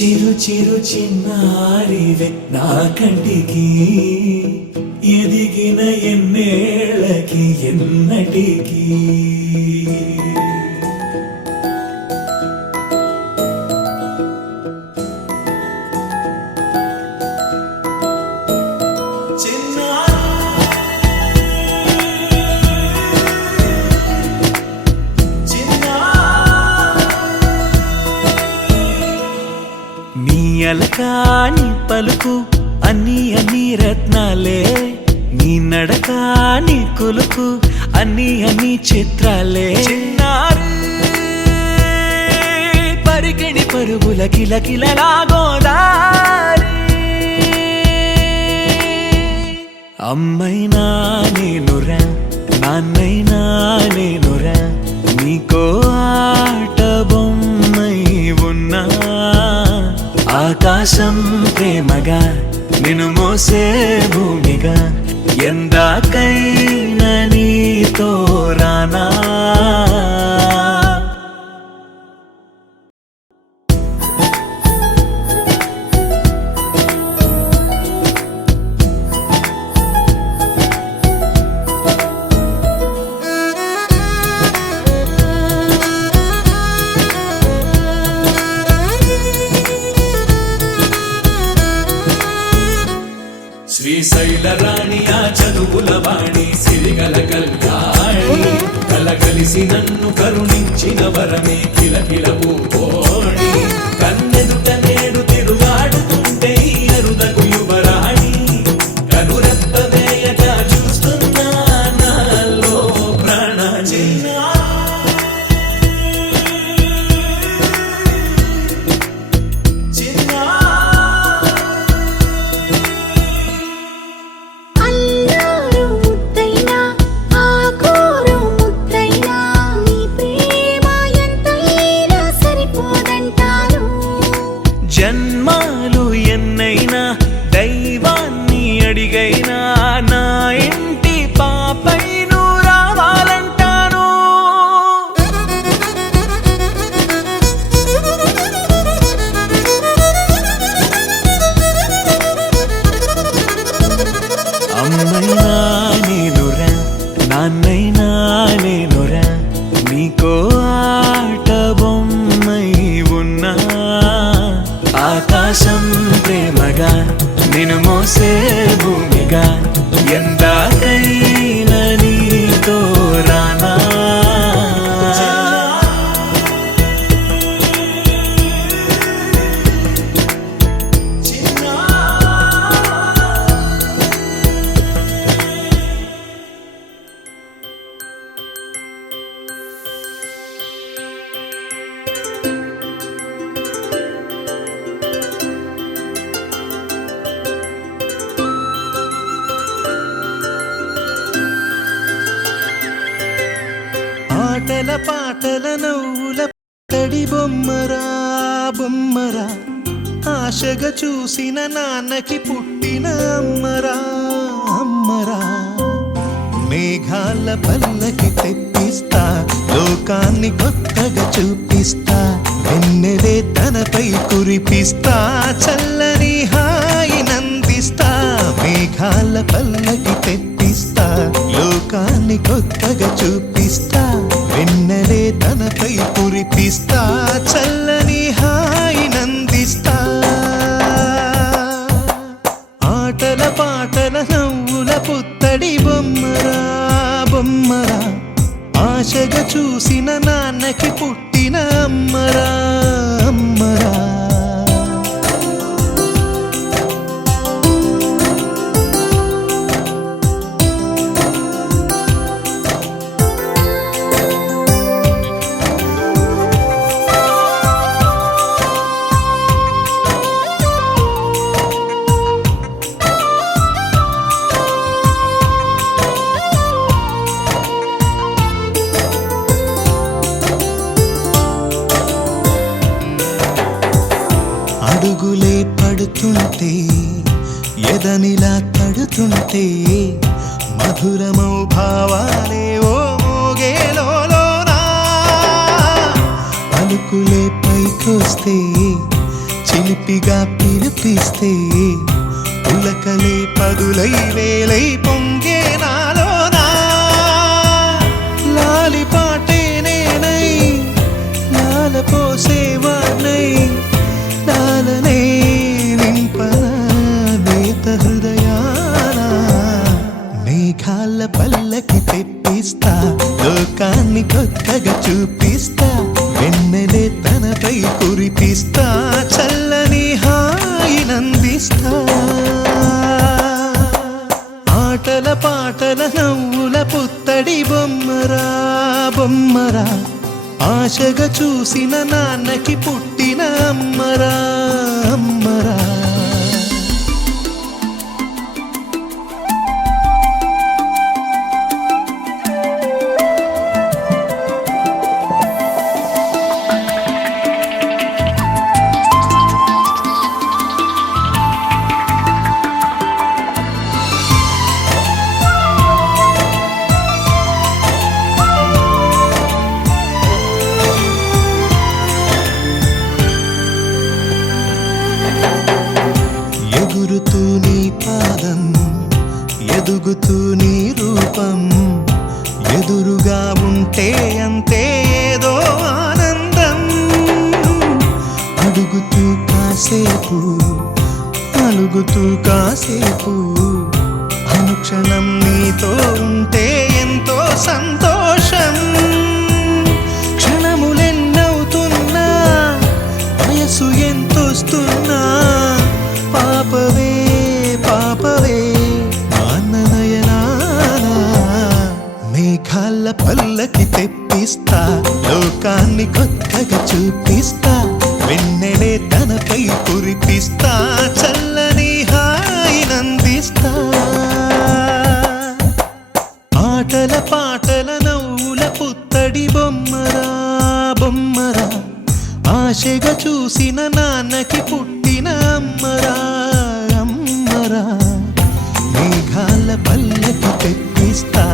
చిరు చిరు చిన్నారివే నా కంటికి ఎదిగిన ఎన్నేళ్ళకి ఎన్నటికి అలకాని పలుకు అన్ని అన్ని రత్నాలే నీ నడకాని కొలుకు అన్ని అన్ని చిత్రాలే పరికిణి పరుగుల కిలకిలలాగోదారి అమ్మైనా నేనురా నాన్నైనా నేనురా నీకో ఆట బొమ్మై ఉన్నా ఆకాశం ప్రేమగా నిన్ను మోసే భూమిగా ఎందాకైనా నీతో రానా శ్రీశైల రాణి ఆ చదువుల వాణి సిరిగల కళ్యాణి కలగలిసి నన్ను కరుణించిన వరమే కిలకిల పూకోణి కన్నెదుట నేడు తిరుగాడుతుంటే అరుదకు యువరాణి కనురెప్ప వేయగా చూస్తున్నా నాలో ప్రాణ జన్మాలు ఎన్నైనా దైవాన్ని అడిగైనా నా ఇంటి పాపై నువ్వు రావాలంటాను అమ్మైనా నేనురా నాన్నైనా నేనురా నీకో ఆట బొమ్మై ఉన్నా ఆకాశం ప్రేమగా నిన్ను మోసే భూమిగా ఎందాకైనా నీతో రానా ఆటల పాటల నవ్వుల తడి బొమ్మరా బొమ్మరా ఆశగా చూసిన నాన్నకి పుట్టిన అమ్మరా అమ్మరా మేఘాల పల్లకి తెప్పిస్తా లోకాన్ని కొత్తగా చూపిస్తా వెన్నెలే తనపై కురిపిస్తా చల్లని హాయి నందిస్తా మేఘాల పల్లకి తెప్పిస్తా లోకాన్ని కొత్తగా చూపిస్తా వెన్నెలే తనపై కురిపిస్తా చల్లని హాయి నందిస్తా ఆటల పాటల నవ్వుల పుత్తడి బొమ్మరా బొమ్మరా ఆశగా చూసిన నాన్నకి పుట్టిన అమ్మరా అమ్మరా అడుగులే పడుతుంటే ఎదనిలా తడుతుంటే మధురమౌ భావాలే ఓ మోగేలోనా పలుకులే పైకొస్తే చిలిపిగా పిలిపిస్తే పులకలే పదులై వేలై పొంగే నాలోనా లాలిపాటే నేనై లాల పోసేవాణ్ణై లాలనే నింపనా నేత హృదయాన మేఘాల పల్లకి తెప్పిస్తా లోకాన్ని కొత్తగా చూపిస్తా వెన్నెలే తనపై కురిపిస్తా చల్లని హాయినందిస్తా ఆటల పాటల నవ్వుల పుత్తడి బొమ్మరా బొమ్మరా ఆశగా చూసిన నాన్నకి పుట్టిన అమ్మరా అమ్మరా ఎగురుతూ నీ పాదం ఎదుగుతూ నీ రూపం ఎదురుగా ఉంటే అంతే ఏదో ఆనందం అడుగుతూ కాసేపు అలుగుతూ కాసేపు అనుక్షణం నీతో ఉంటే ఎంతో సంతోషం క్షణములెన్నవుతున్నా వయసు ఎంతొస్తున్నా పాపవే పాపవే మాననయనానా మేఘాల పల్లకి తెప్పిస్తా లోకాన్ని కొత్తగా చూపిస్తా వెన్నెలే తనపై కురిపిస్తా చల్లని హాయినందిస్తా ఆటల పాటల నవ్వుల పుత్తడి బొమ్మరా బొమ్మరా ఆశగా చూసిన నాన్నకి పుట్టిన అమ్మరా అమ్మరా మేఘాల పల్లకి తెప్పిస్తా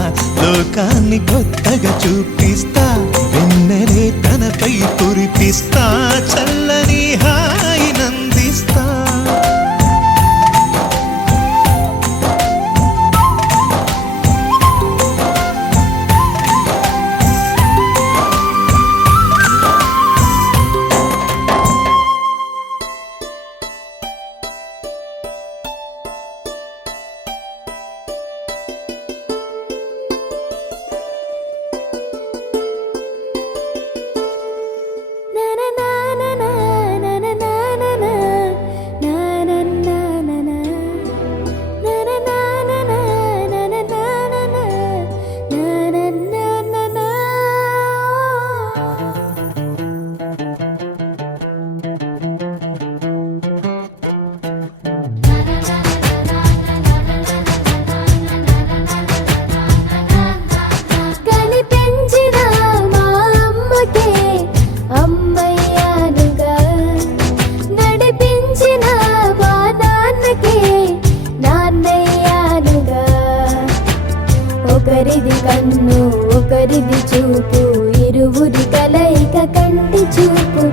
లోకాన్ని కొత్తగా చూపిస్తా వెన్నెలే తనపై కురిపిస్తా చల్లని హాయినందిస్తా ఒకరిది కన్ను ఒకరిది చూపు ఇరువురి కలయిక కంటి చూపు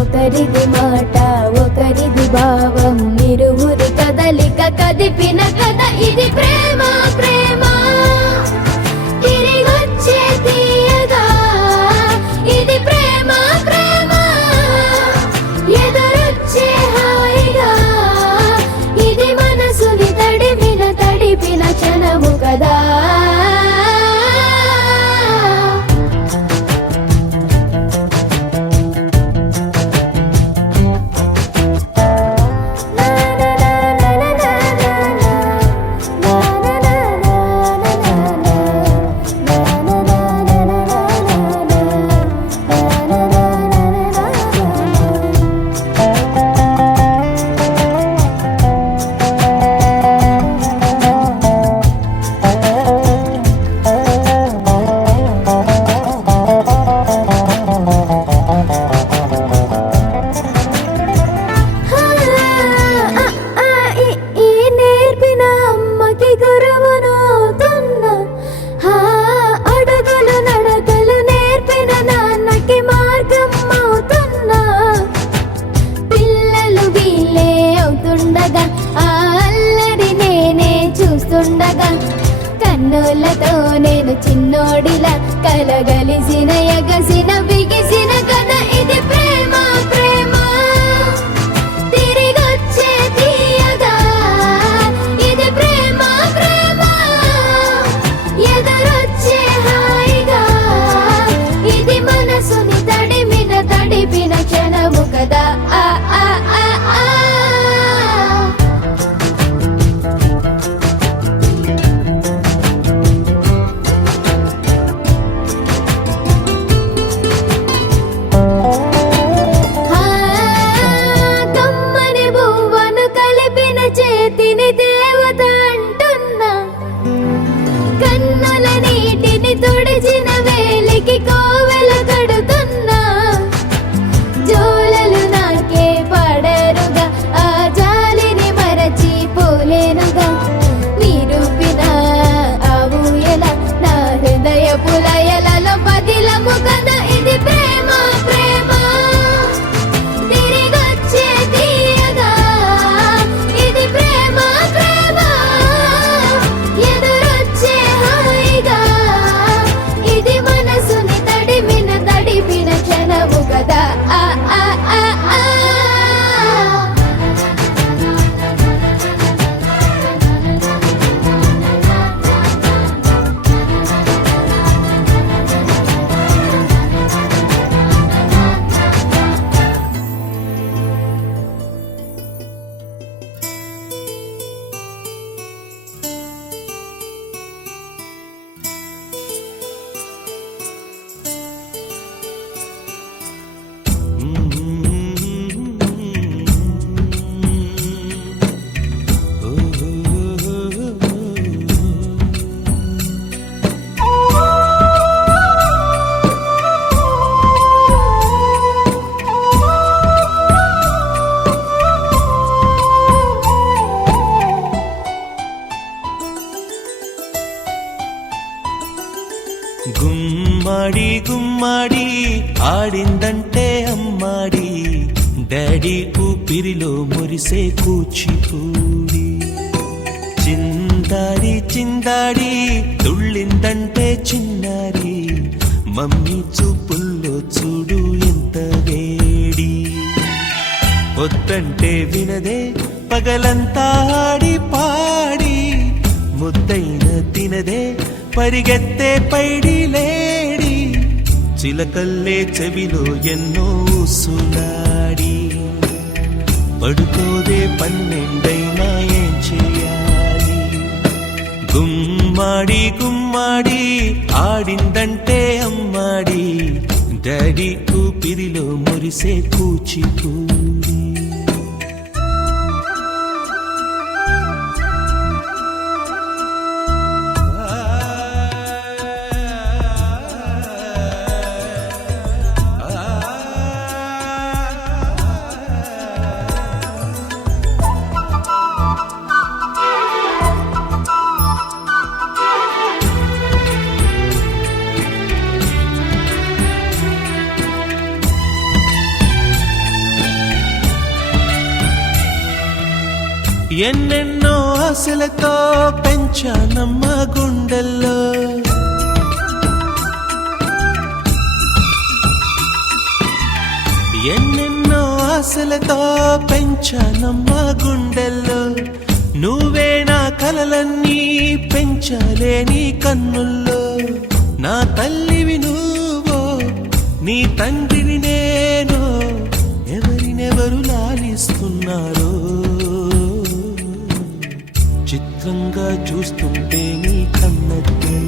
ఒకరిది మాట ఒకరిది భావం ఇరువురి కదలిక కదిపిన కథ ఇది ప్రేమ ప్రేమ తిరిగొచ్చే తీయగా ఇది ప్రేమ ప్రేమ ఎదురొచ్చే హాయిగా ఇది మనసుని తడిపిన క్షణము కదా కలుస్తుండగా కన్నులతో నేను చిన్నోడిలా కలగలిసిన ఎగసిన బిగిసిన కథ ఇది ప్రేమ ప్రేమ తిరిగొచ్చే తీయగా ఇది ప్రేమ ప్రేమ ఎదురొచ్చే హాయిగా ఇది మనసుని తడిపిన క్షణము కదా ఆ ఆ ఆ ఆ కమ్మని బువ్వను కలిపిన చేతిని దేవత అంటున్నా కన్నుల నీటిని తుడిచిన వేలికి కోవెల కడుతున్నా జోలలు నాకే పడరుగా ఆ జాలిని మరచి పోలేనుగా నిరూపిన ఆ ఊయల నా హృదయ పులయలలో పదిలము కదా ఇది ప్రేమ ప్రేమ తిరిగొచ్చే తీయగా ఇది ప్రేమ ప్రేమ ఎదురొచ్చే హాయిగా ఇది మనసుని తడిపిన క్షణము కదా ఆ ఆ ఆ ఆ గుమ్మడి గుమ్మడి ఆడిందంటే అమ్మాడి డాడీ ఊపిరిలో మురిసే కూచిపూడి చిందాడి చిందాడి తుళ్ళిందంటే చిన్నారి మమ్మీ చూపుల్లో చూడు ఎంత వేడి వద్దంటే వినదే పగలంతా ఆడి పాడి ముద్దైన తినదే పరిగెత్తే పైడి లేడి చిలకల్లే చెవిలో ఎన్నో సులాడి పడుకోదే పన్నెండైనా ఏం చేయాలి గుమ్మాడి గుమ్మాడి ఆడిందంటే అమ్మాడి డాడీ ఊపిరిలో మురిసే కూచిపూడి ఎన్నెన్నో ఆశలతో పెంచానమ్మ గుండెల్లో ఎన్నెన్నో ఆశలతో పెంచానమ్మ గుండెల్లో నువ్వే నా కలలన్నీ పెంచాలే నీ కన్నుల్లో నా తల్లివి నువ్వో నీ తండ్రిని నేను ఎవరినెవరు లాలిస్తున్నారో చిత్రంగా చూస్తుంటే నీ కన్నది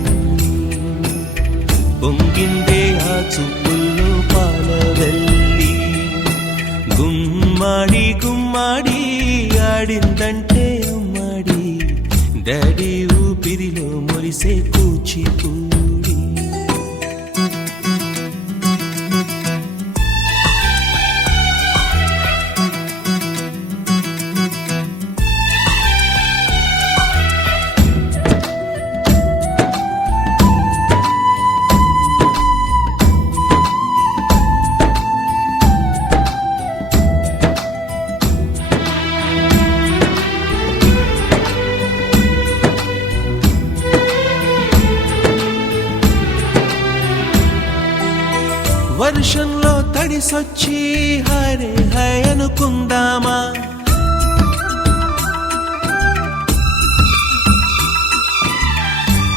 పొంగిందే ఆ చూపుల్లో పాలవెల్లి గుమ్మాడి గుమ్మాడి ఆడిందంటే అమ్మాడి డాడీ ఊపిరిలో మురిసే కూచిపూడి కలిసొచ్చి హరే హై అనుకుందామా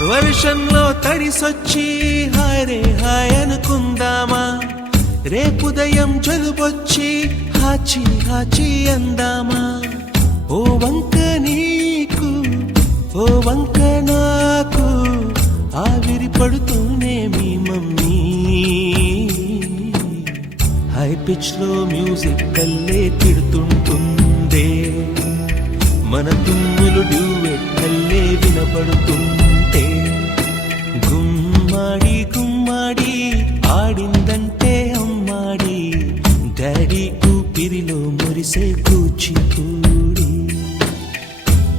వర్షంలో తడిసొచ్చి హరే హాయ్ అనుకుందామా రేపుదయం జలుబొచ్చి హాచి హాచి అందామా ఓ వంక నీకు ఓ వంక నాకు ఆవిరి పడుతూనే మీ మమ్మీ హై పిచ్ లో మ్యూజిక్ కల్లే తిడుతుంటుందే మన తుమ్ములు డ్యూయెట్ కల్లే వినపడుతుంటే గుమ్మాడి గుమ్మాడి ఆడిందంటే అమ్మాడి డాడీ ఊపిరిలో మురిసే కూచిపూడి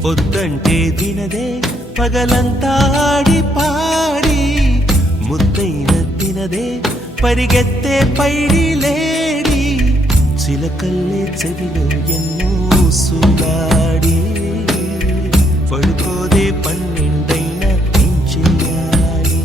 పొద్దంటే వినదే పగలంతా ఆడి పాడి ముద్దైన తినదే పరిగెత్తే పైడి లేడి చిలకల్లే చెవిలో ఎన్నో సులాడి పడుకోదే పన్నెండైనా ఏం చెయ్యాలి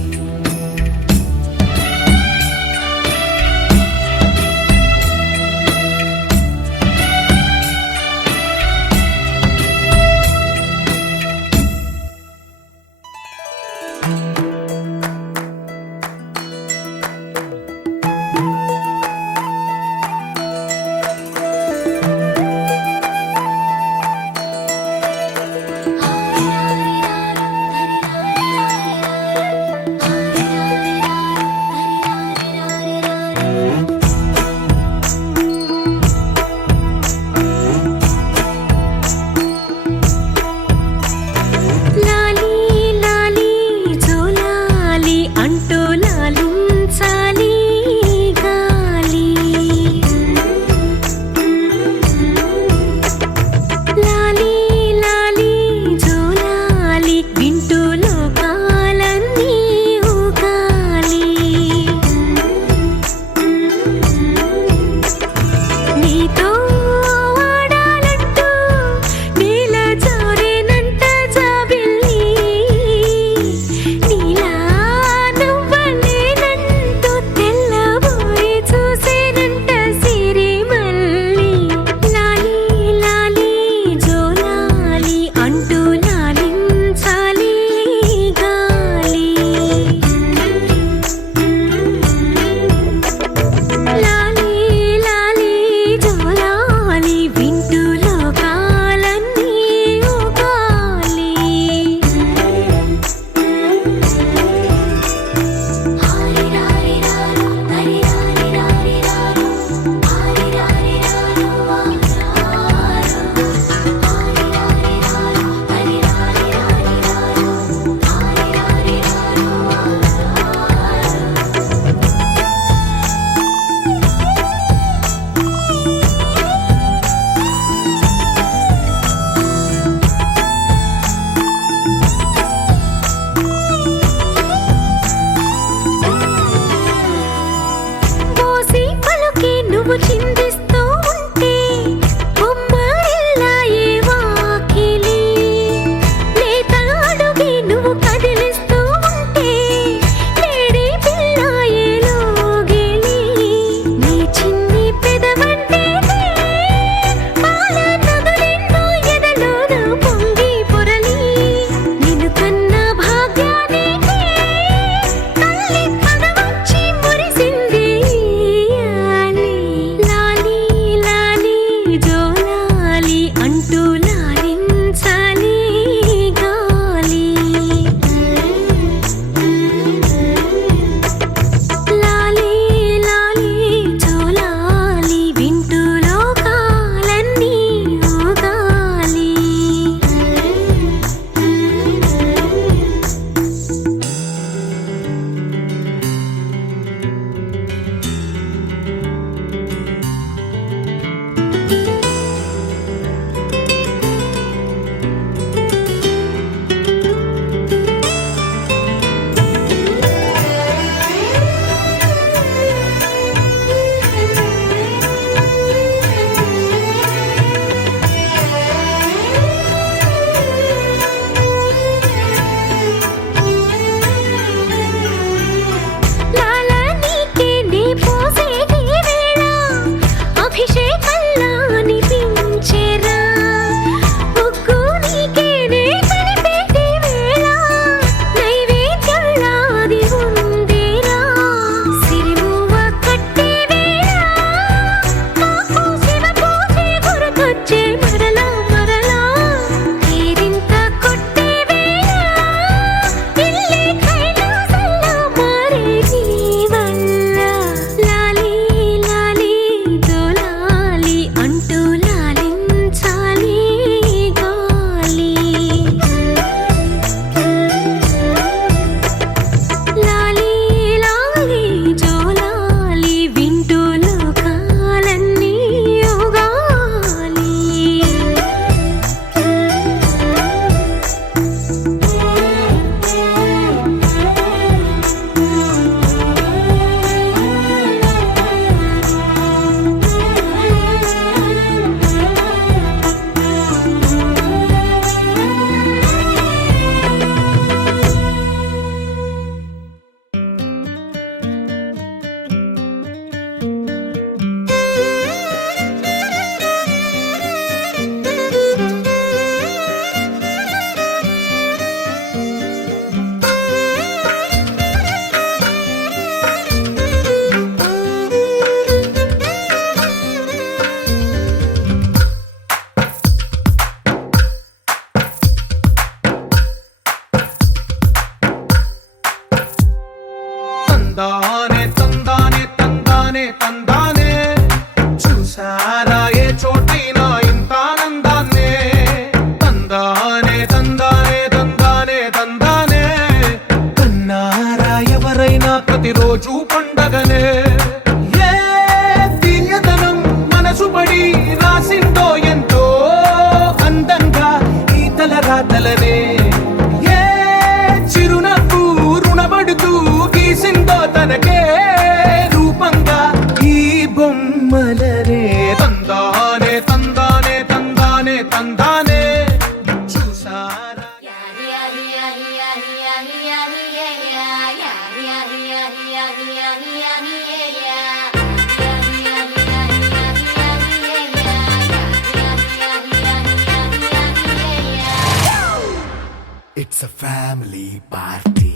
ఫ్యామిలీ పార్టీ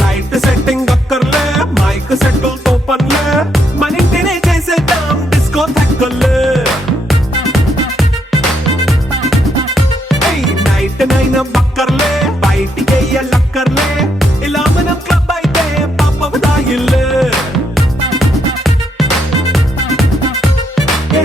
లైట్ సెట్టింగ్ అక్కర్లే మైక్ సెట్టుల్ తో పనిలే మన ఇంటినే చేసేద్దాం డిస్కో థెక్కలే నైట్ నైన్ బక్కర్లే బయటికి ఎల్లక్కర్లే ఇలా మనం క్లబ్ అయితే పాపదాయిల్లే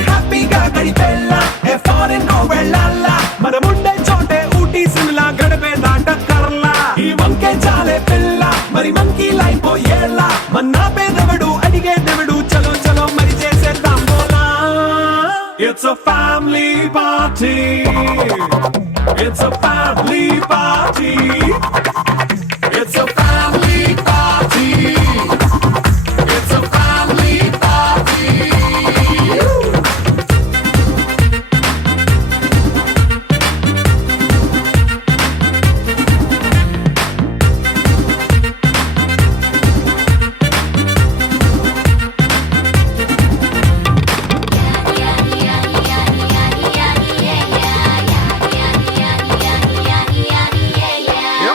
హ్యాపీగా గడిపెళ్ళ ఏ ఫారెన్ వెళ్ళాల మనముండే చోటే ఊటీ సిమ్లా గడిపే దాటక్కర్లా ఈ వంకే చాలే పిల్ల మరి మంకీ లైపోయేలా మన్నా పేదవడు అడిగేదెవడు చలో చలో మరి చేసేద్దాం బోలా it's a family party it's a family party it's a family party it's a family party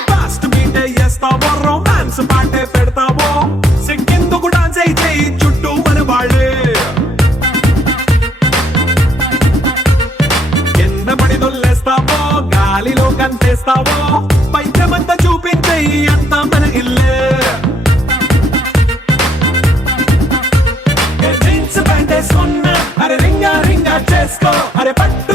fast beat చేస్తావో రొమాన్స్ పాటే పెడతావో సిక్కిందుకు డాన్స్ చేయి చుట్టూ మన వాళ్ళే కింద పడి దొల్లేస్తావో గాలిలో కంటేస్తావో పైచమంతా చూపించేయి అంతా మన ఇల్లే జీన్స్ ప్యాంట్ వేసుకున్నా అరే రింగా రింగా చేసుకో అరే పట్టు